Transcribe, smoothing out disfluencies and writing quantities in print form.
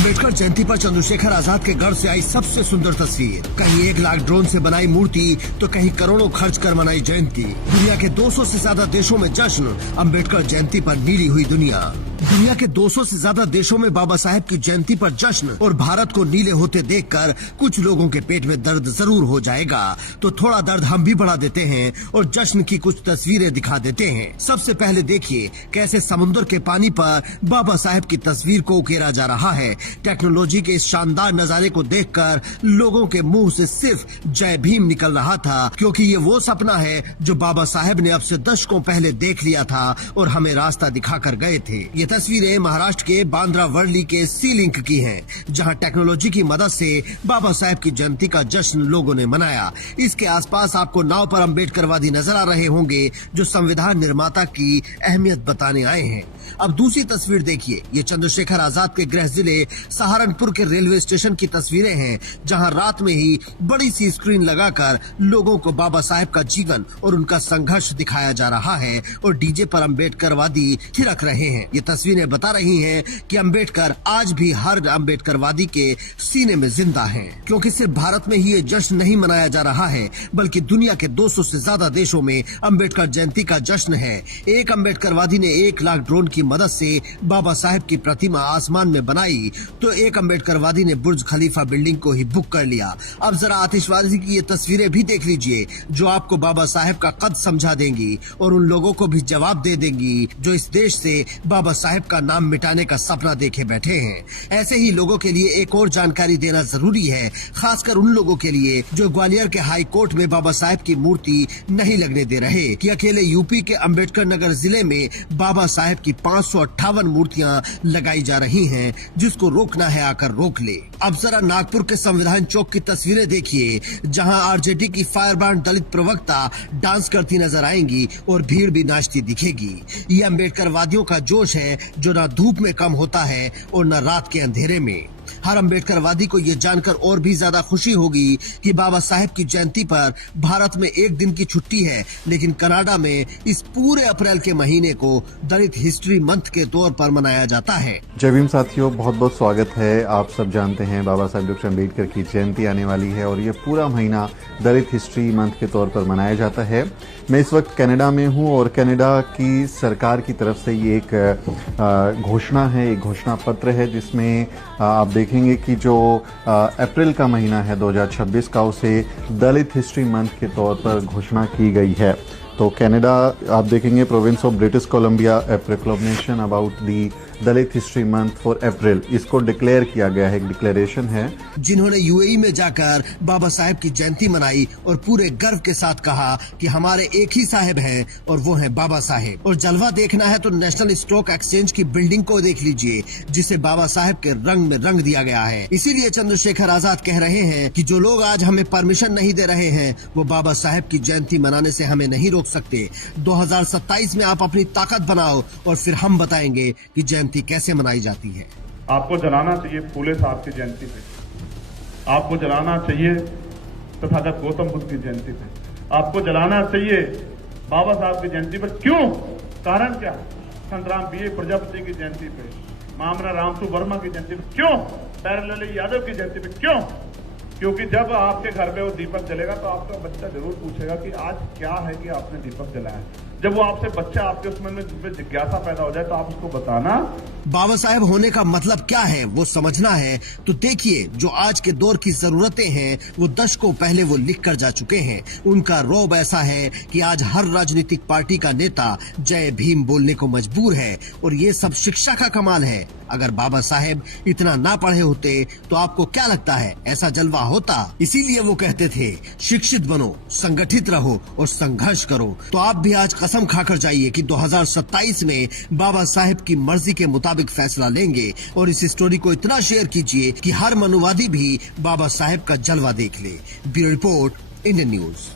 अंबेडकर जयंती पर चंद्रशेखर आजाद के घर से आई सबसे सुंदर तस्वीर। कहीं 1 लाख ड्रोन से बनाई मूर्ति तो कहीं करोड़ों खर्च कर मनाई जयंती। दुनिया के 200 से ज्यादा देशों में जश्न, अंबेडकर जयंती पर नीली हुई दुनिया। दुनिया के 200 से ज्यादा देशों में बाबा साहेब की जयंती पर जश्न और भारत को नीले होते देखकर कुछ लोगों के पेट में दर्द जरूर हो जाएगा, तो थोड़ा दर्द हम भी बढ़ा देते हैं और जश्न की कुछ तस्वीरें दिखा देते हैं। सबसे पहले देखिए कैसे समुद्र के पानी पर बाबा साहेब की तस्वीर को उकेरा जा रहा है। टेक्नोलॉजी के इस शानदार नजारे को देखकर लोगों के मुंह से सिर्फ जय भीम निकल रहा था, क्योंकि ये वो सपना है जो बाबा साहेब ने अब से दशकों पहले देख लिया था और हमें रास्ता दिखाकर गए थे। ये तस्वीरें महाराष्ट्र के बांद्रा वर्ली के सी लिंक की हैं, जहां टेक्नोलॉजी की मदद से बाबा साहेब की जयंती का जश्न लोगों ने मनाया। इसके आसपास आपको नाव पर अम्बेडकरवादी नजर आ रहे होंगे जो संविधान निर्माता की अहमियत बताने आए हैं। अब दूसरी तस्वीर देखिए, ये चंद्रशेखर आजाद के गृह जिले सहारनपुर के रेलवे स्टेशन की तस्वीरें हैं, जहां रात में ही बड़ी सी स्क्रीन लगाकर लोगों को बाबा साहेब का जीवन और उनका संघर्ष दिखाया जा रहा है और डीजे पर अम्बेडकरवादी थिरक रहे हैं। ये तस्वीरें बता रही हैं कि अम्बेडकर आज भी हर अम्बेडकरवादी के सीने में जिंदा हैं, क्योंकि सिर्फ भारत में ही ये जश्न नहीं मनाया जा रहा है, बल्कि दुनिया के 200 से ज्यादा देशों में अम्बेडकर जयंती का जश्न है। एक अम्बेडकरवादी ने 1 लाख ड्रोन की मदद से बाबा साहेब की प्रतिमा आसमान में बनाई, तो एक अम्बेडकरवादी ने बुर्ज खलीफा बिल्डिंग को ही बुक कर लिया। अब जरा आतिशबाजी की ये तस्वीरें भी देख लीजिए, जो आपको बाबा साहेब का कद समझा देंगी और उन लोगों को भी जवाब दे देंगी जो इस देश से बाबा साहेब का नाम मिटाने का सपना देखे बैठे हैं। ऐसे ही लोगों के लिए एक और जानकारी देना जरूरी है, खासकर उन लोगों के लिए जो ग्वालियर के हाई कोर्ट में बाबा साहेब की मूर्ति नहीं लगने दे रहे, कि अकेले यूपी के अम्बेडकर नगर जिले में बाबा साहेब की 558 मूर्तियां लगाई जा रही हैं, जिसको रोकना है आकर रोक ले। अब जरा नागपुर के संविधान चौक की तस्वीरें देखिए, जहां आरजेडी की फायरब्रांड दलित प्रवक्ता डांस करती नजर आएंगी और भीड़ भी नाचती दिखेगी। ये अम्बेडकरवादियों का जोश है जो न धूप में कम होता है और न रात के अंधेरे में। हर अम्बेडकरवादी को ये जानकर और भी ज्यादा खुशी होगी कि बाबा साहेब की जयंती पर भारत में 1 दिन की छुट्टी है, लेकिन कनाडा में इस पूरे अप्रैल के महीने को दलित हिस्ट्री मंथ के तौर पर मनाया जाता है। जय भीम साथियों, बहुत बहुत स्वागत है। आप सब जानते हैं बाबा साहेब डॉक्टर अम्बेडकर की जयंती आने वाली है और ये पूरा महीना दलित हिस्ट्री मंथ के तौर पर मनाया जाता है। मैं इस वक्त कनाडा में हूँ और कनाडा की सरकार की तरफ से ये एक घोषणा है, एक घोषणा पत्र है, जिसमें आप देखेंगे कि जो अप्रैल का महीना है 2026 का, उसे दलित हिस्ट्री मंथ के तौर पर घोषणा की गई है। तो कनाडा, आप देखेंगे province of British Columbia A proclamation about the Dalit history month for अप्रैल, इसको डिक्लेयर किया गया है, एक डिक्लेरेशन है। जिन्होंने यूएई में जाकर बाबा साहेब की जयंती मनाई और पूरे गर्व के साथ कहा कि हमारे एक ही साहेब हैं और वो हैं बाबा साहेब। और जलवा देखना है तो नेशनल स्टॉक एक्सचेंज की बिल्डिंग को देख लीजिए, जिसे बाबा साहेब के रंग में रंग दिया गया है। इसीलिए चंद्रशेखर आजाद कह रहे हैं कि जो लोग आज हमें परमिशन नहीं दे रहे हैं, वो बाबा साहेब की जयंती मनाने से हमें नहीं रोक सकते। 2027 में आप अपनी ताकत बनाओ और फिर हम बताएंगे कि जयंती कैसे मनाई जाती है। आपको जलाना चाहिए फूले साहब की जयंती पे, आपको जलाना चाहिए तथागत गौतम बुद्ध की जयंती पे, आपको जलाना चाहिए बाबा साहब की जयंती पर। क्यों? कारण क्या? संतराम बीए प्रजापति की जयंती पे, मामरा रामसु वर्मा की जयंती पे क्यों? प्यारेलाल यादव की जयंती पे क्यों? क्योंकि जब आपके घर में वो दीपक जलेगा तो आपका बच्चा जरूर पूछेगा कि आज क्या है कि आपने दीपक जलाया। जब वो आपसे बच्चा आपके उसमें जिज्ञासा पैदा हो जाए तो आप उसको बताना। बाबा साहेब होने का मतलब क्या है वो समझना है तो देखिए, जो आज के दौर की जरूरतें हैं वो दशकों पहले वो लिख कर जा चुके हैं। उनका रौब ऐसा है कि आज हर राजनीतिक पार्टी का नेता जय भीम बोलने को मजबूर है, और ये सब शिक्षा का कमाल है। अगर बाबा साहेब इतना ना पढ़े होते तो आपको क्या लगता है ऐसा जलवा होता? इसीलिए वो कहते थे, शिक्षित बनो, संगठित रहो और संघर्ष करो। तो आप भी आज कसम खाकर जाइए कि 2027 में बाबा साहेब की मर्जी के मुताबिक फैसला लेंगे, और इस स्टोरी को इतना शेयर कीजिए कि हर मनुवादी भी बाबा साहेब का जलवा देख ले। Bureau report, Indian news.